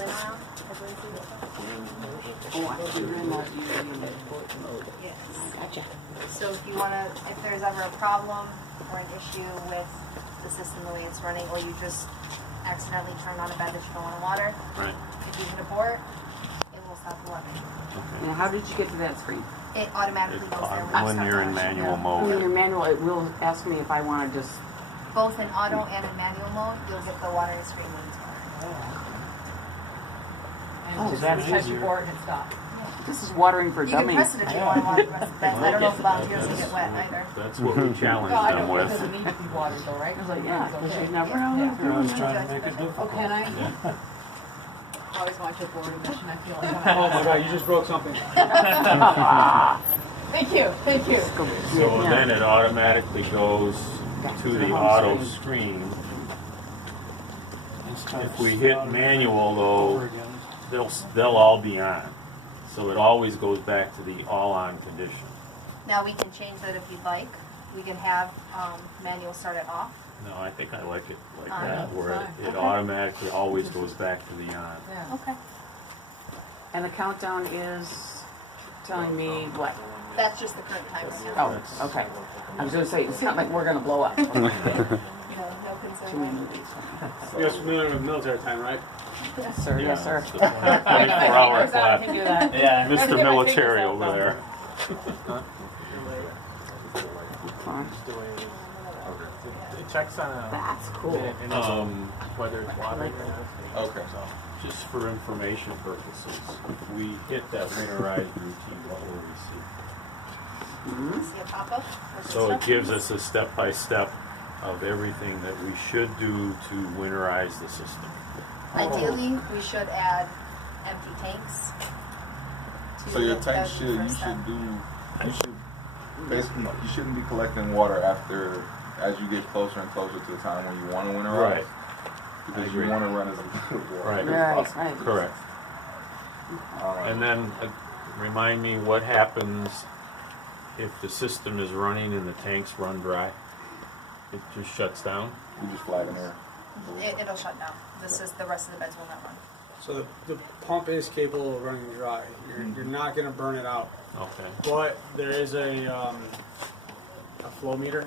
cooling oil, I believe you Oh, I see. Yes. Gotcha. So if you want to, if there's ever a problem or an issue with the system the way it's running, or you just accidentally turn on a bed that you don't want to water, Right. if you hit abort, it will stop the water. Now, how did you get to that screen? It automatically goes there when you When start you're in washing. manual In mode. your manual, it will ask me if I want to just. Both in auto and in manual mode, you'll get the watering screen when it's watering. Oh, Just that's touch easier. your board and it stops. This is watering for You can dummies. press it if you want to water the rest of the beds. I don't know if the volunteers will get wet either. That's what we challenged No, I them know, it with. doesn't need to be watered though, right? I was like, yeah, because Okay. you never Yeah. know. Yeah. I was trying to make it Oh, difficult. can I? I always want your board edition, I feel like. Oh my god, you just broke something. Thank you, thank you. So then it automatically goes to the auto screen. If we hit manual though, they'll all be on. So it always goes back to the all on condition. Now we can change that if you'd like. We can have manual start it off. No, I think I like it like On. that, where Fine. it automatically always goes back to the on. Yeah. Okay. And the countdown is telling me what? That's just the current time right now. Oh, okay. I was going to say, it's not like we're going to blow up. No concern. Too many movies. You guys familiar with military time, right? Yes, sir. Yes, sir. It's the 24-hour I clock. can do that. Yeah. Mr. Military over there. Fine. It checks on That's cool. whether it's watering or not. Okay. Just for information purposes, if we hit that winterized routine, what will we see? See a pop-up? So it gives us a step-by-step of everything that we should do to winterize the system. Ideally, we should add empty tanks. to So your the- tank that would be the you first step. should basically, you shouldn't be collecting water after, as you get closer and closer to the time when you want to winterize. Right. Because I you agree. want to run as little water Right. as Right, possible. right. Correct. And then remind me what happens if the system is running and the tanks run dry? It just shuts down? You just flatten air. It'll shut down. This is the rest of the beds will not run. So the pump is capable of running dry. You're not going to burn it out. Okay. But there is a flow meter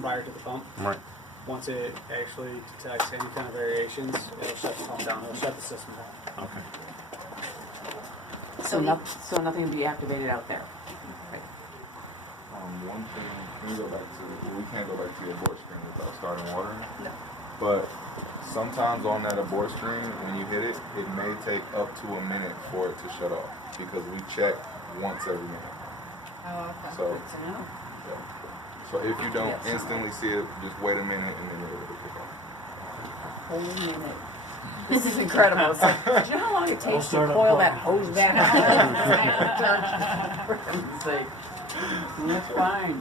prior to the pump. Right. Once it actually detects any kind of variations, it'll shut the pump down. It'll shut the system down. Okay. So nothing will be activated out there. One thing, can we go back to, well, we can't go back to the abort screen without starting watering. No. But sometimes on that abort screen, when you hit it, it may take up to a minute for it to shut off because we check once every minute. Oh, okay. So, Good to know. yeah. So if you don't instantly see it, just wait a minute and then it'll kick off. Whole minute. This is incredible. It's like, do you know how long it takes to start up coil one. that hose back out? For heaven's sake. That's fine.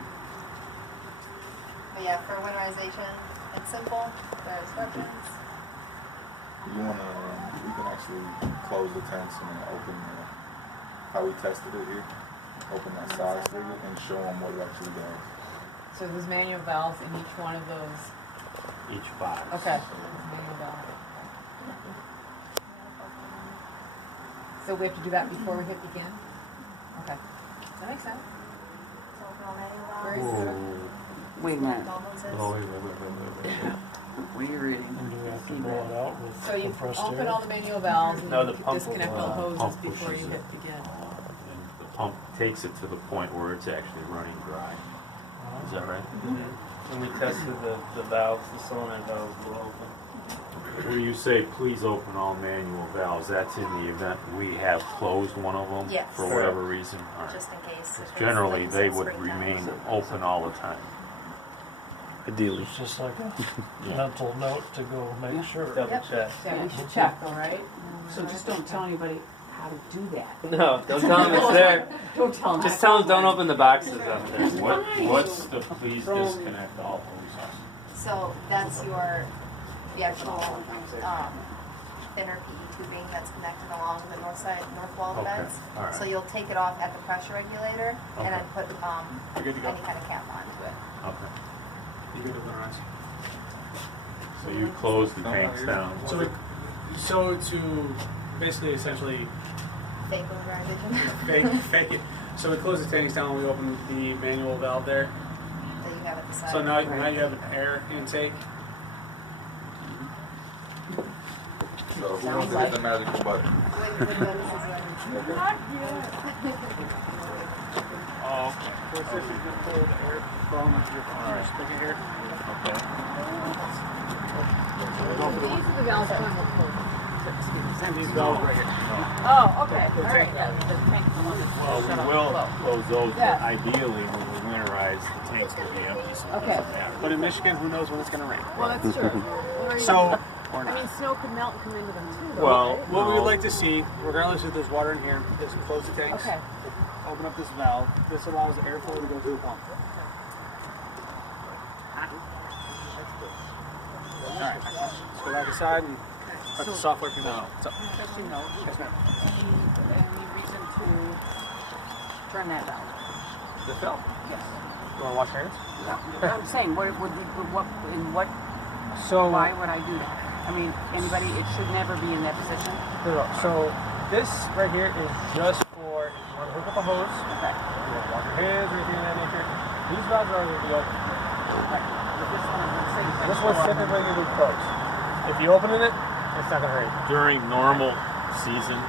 But yeah, for winterization, it's simple. There are instructions. You wanna, we can actually close the tanks and then open how we tested it here. Open that side spigot and show them what it actually does. So there's manual valves in each one of those. Each box. Okay. There's manual valve. So we have to do that before we hit begin? Okay. That makes sense. So open all manual Very valves. good. Wait a minute. All hoses. Oh, wait. What are you reading? And do we have to blow it out with So you compressed open air? all the manual valves and No, then the you pump disconnect will, all the hoses pump before you pushes hit it. begin. And the pump takes it to the point where it's actually running dry. Is that right? When we tested the valves, the solenoid valves were open. When you say please open all manual valves, that's in the event we have closed one of them Yes. for whatever reason? All right. Just in case. if it's Generally, like they would springtime. remain open all the time. Ideally. It's just like a mental note to go make sure. Double Yep. check. Yeah, we should check though, right? So just don't tell anybody how to do that. No, don't tell them it's there. Don't tell them. Just tell them don't open the boxes up there. What's the please disconnect all hoses? So that's the actual thinner PE tubing that's connected along the north wall of the Okay, beds. all right. So you'll take it off at the pressure regulator and then put You're good to go. any kind of cap onto it. Okay. You good to winterize? So you close the tanks down. So So to basically, essentially, Fake over fake it. So we close the tanks down. We open the manual valve there. that you have at the side. So now you have an air intake. So who wants to hit the magical button? Oh, okay. So it's just you pull the air from your spigot here. Okay. These are the valves that come with Send these valves right here. Oh, okay. All right. Yeah, the tank Well, shut we off will flow. close those, Yeah. but ideally, when we winterize, the tanks will be empty, so it Okay. doesn't matter. But in Michigan, who knows when it's going to rain? Well, that's true. So, I mean, snow could melt and come into them too, though, Well, right? what we no. would like to see, regardless if there's water in here, is close the tanks. Okay. Open up this valve. This allows the airflow to go through the pump. Alright, let's go back inside and let the software come out. So, Just so you know, yes, ma'am. any reason to turn that valve? This valve? Yes. You want to wash your hands? No, I'm saying, what would be, what, So, why would I do that? I mean, anybody, it should never be in that position. so this right here is just for if you want to hook up a hose, Okay. you want to wash your hands or anything of that nature. These valves are already open. Right. But this one, I'm saying. This one's typically going to be closed. If you open it, it's not going to rain. During normal season,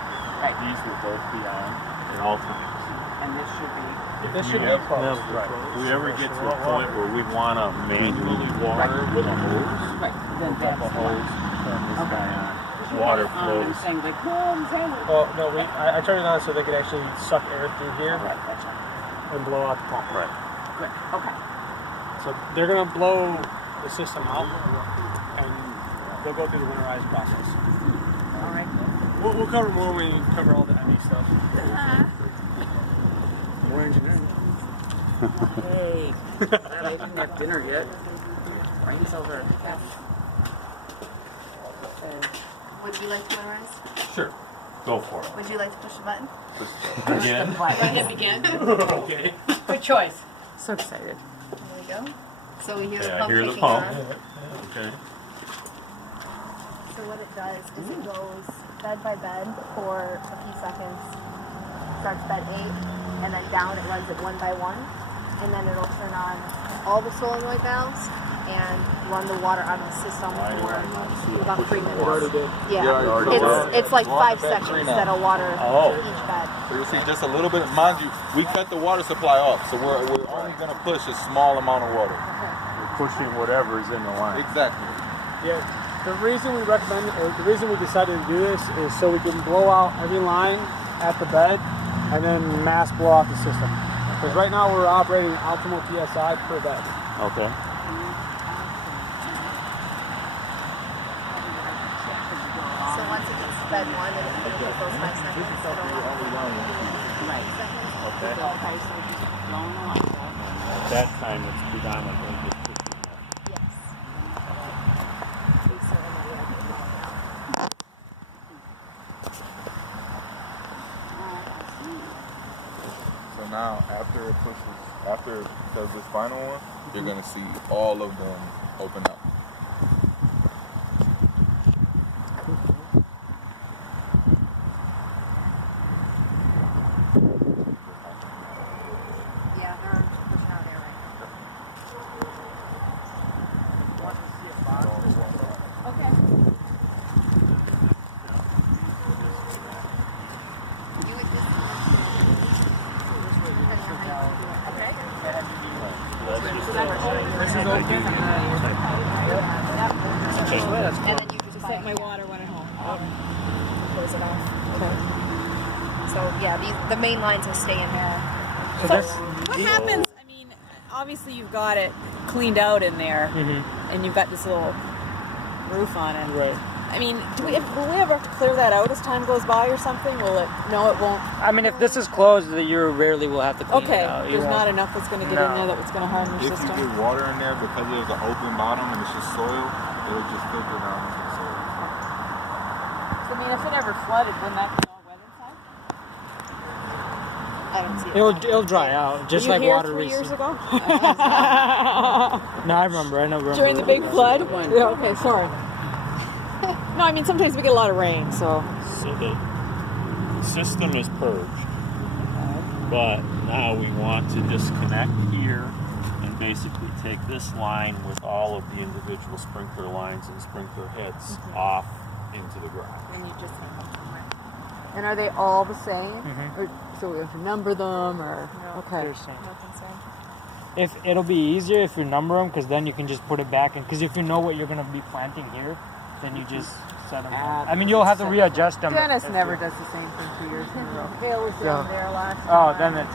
Right. these will both be on at all times. And this should be. This should be If closed. Right. If we ever get to a point where we want to manually water with a hose, Right. Then hook up a that's hose, turn this Okay. guy on, You water had it on, I'm flows. saying like, come, tell Well, no, I turned it on so they could actually suck air through here Right, that's right. and blow out the pump. Right. Good, okay. So they're going to blow the system out and they'll go through the winterized process. All right. We'll cover more when we cover all the ME stuff. More engineering. Hey, I didn't have dinner yet. Brain cells are half. Would you like to winterize? Sure. Go for it. Would you like to push the button? Again? Him again? Okay. Good choice. So excited. There we go. So we hear the Yeah, I pump hear the kicking pump. on. Okay. So what it does is it goes bed by bed for a few seconds. Starts bed 8, and then down it runs it one by one, and then it'll turn on all the solenoid valves and run the water out of the system for about 3 minutes. Yeah, it's like 5 seconds that'll water each bed. So you'll see just a little bit. Mind you, we cut the water supply off, so we're only going to push a small amount of water. We're pushing whatever is in the line. Exactly. Yeah. The reason we recommend, or the reason we decided to do this is so we can blow out every line at the bed and then mass blow out the system. Because right now we're operating optimal PSI per bed. Okay. So once it gets to bed 1, it'll take those 5 seconds. It'll Right. Okay. Okay, so just blowing the lights out. At that time, it's predominantly just pushing that. Yes. Okay, so then we have to blow it out. So now, after it pushes, after it does this final one, you're going to see all of them open up. Yeah, they're pushing out air right now. Okay. You would just okay. This is open. And then you just take my water when at home. Close it off. Okay. So yeah, the main lines will stay in there. So So this, what happens? I mean, obviously you've got it cleaned out in there, and you've got this little roof on it. right. I mean, will we ever have to clear that out as time goes by or something? Will it? No, it won't. I mean, if this is closed, you rarely will have to clean Okay, it out. You there's won't- not enough that's going to get in there that's going to harm If your you system. get water in there, because there's an open bottom and it's just soil, it'll just filter down into the soil. So, I mean, if it ever flooded, wouldn't that be all wet inside? I don't see it. It'll dry out, just Were like you here water 3 years recedes. ago? No, I remember. I know. During the big flood? Yeah. Okay. Sorry. No, I mean sometimes we get a lot of rain, so. So the system is purged, but now we want to disconnect here and basically take this line with all of the individual sprinkler lines and sprinkler heads off into the garage. And you just hang them somewhere. And are they all the same? Or, so we have to number them, or okay. They're same. Nothing same. If it'll be easier if you number them, because then you can just put it back in. Because if you know what you're gonna be planting here, then you just set them. I mean, you'll have to readjust them. Dennis never does the same thing 2 years in a row. Kale was down there last Oh, time. then it's.